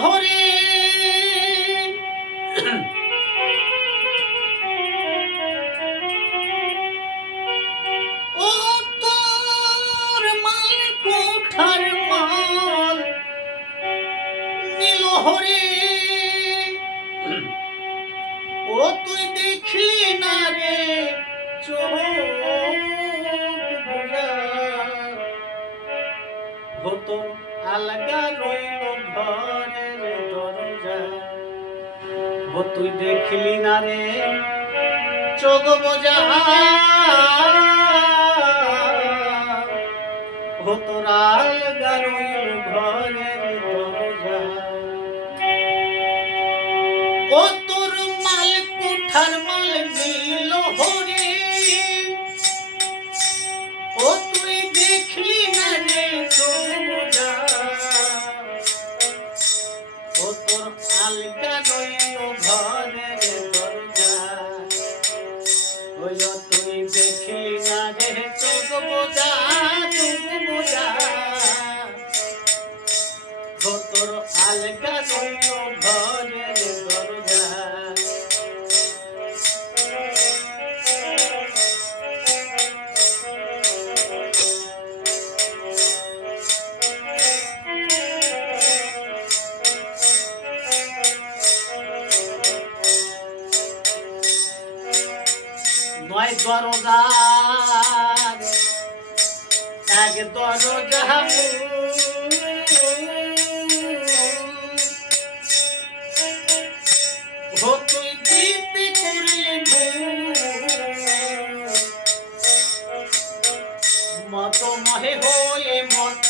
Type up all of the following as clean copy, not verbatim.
হরে ও তোর মাল কোঠার মাল নীল হরে ও তুই দেখলি না রে চোখ হতো আলগা রইল ঘরের দরজা ও তুই দেখলি না রে চোখ বোঝা হতো আলগা রইল ঘরের দরজা ও তোর মাল কোঠার মাল নীল হরে ও তুই দেখলি না রে চোখা ও তোর আলগা রইল ঘরের দরজা ওই তুই দেখলি না রে চোখ বোঝা ও তোর আলগা রইল ঘরের দরজা নয় দরজার এক দরজা ও তুই দিতে করলি মত মহে হয়ে মত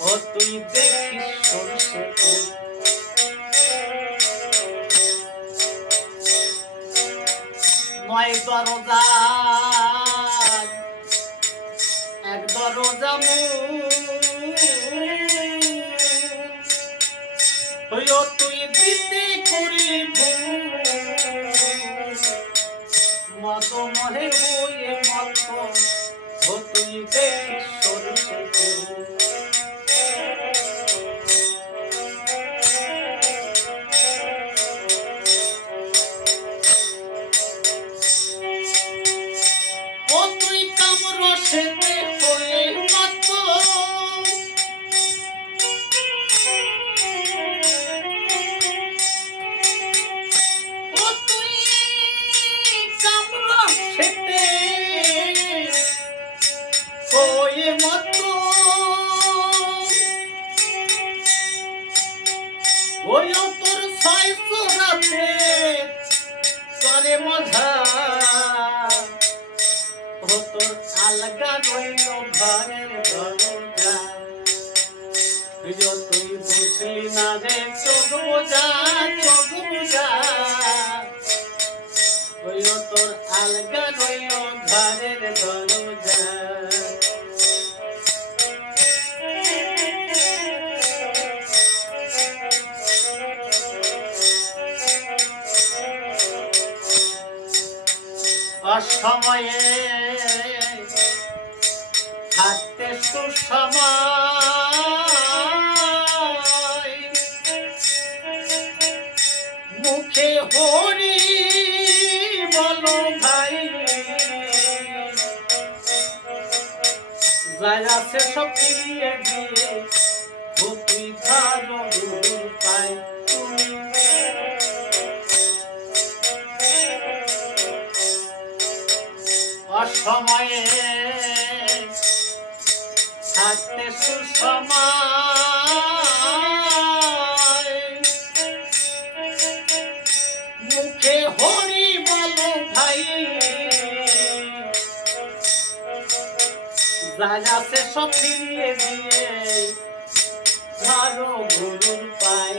ও তুই দেখিস সরষে নয় দরজা এক দরজা ও তুই দিতে করলি মত মহে হয়ে মত ও তুই দেখিস সরষে ও তুই কামর সেতে হয়ে মত ও তুই কামর সেতে হয়ে মত ওই তোর ছয় রাতে করে মজা ও তোর আলগা রইল ঘরের দরজা তুই বুঝলি না রে চোখ বোঝা ওই তোর আলগা রইল ঘরের দরজা অসময়ে থাকতে সুসময় মুখে হরি বলো ভাই যাই আছে সব ফিরিয়ে দিয়ে তুই ভালো দূর পাই তুমি অসময়ে থাকতে সুসময় মুখে হরি বলো ভাই যা আছে সব ফিরিয়ে দিয়ে ধরো গুরুর পাই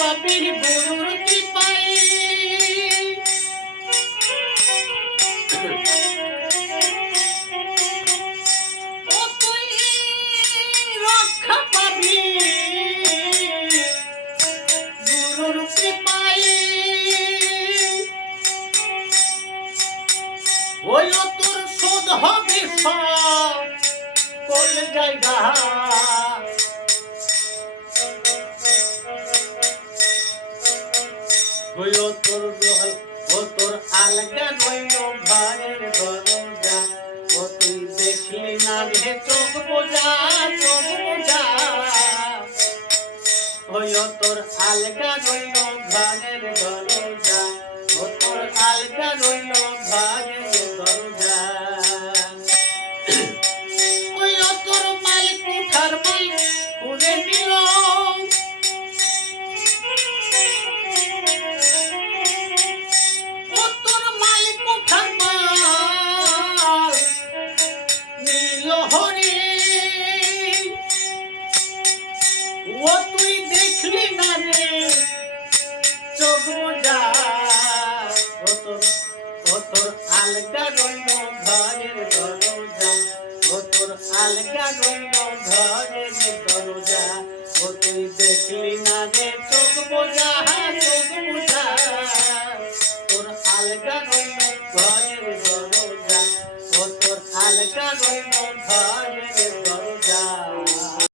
পাবি গুরুর কৃপায় ও তুই রক্ষা পাবি হইও তোর ও তোর আলগা রইল ঘরের দরজা ও তুই দেখলি না রে চোখ বোঝা চোখ বোঝা হইও তোর আলগা রইল ঘরের দরজা ও তোর আলগা রইল ঘরের দরজা হইও তোর মাল কুঠার মাল উড়ে নিল ও তুই দেখলি না রে চোখ বোঝা ও তোর আলগা রইল ঘরের দরজা ও তোর আলগা রইল ঘরের দরজা ও তুই দেখলি না রে চোখ বোঝা চোখ বোঝা তোর আলগা রইল ঘরের দরজা ও তোর আলগা রইল ঘরের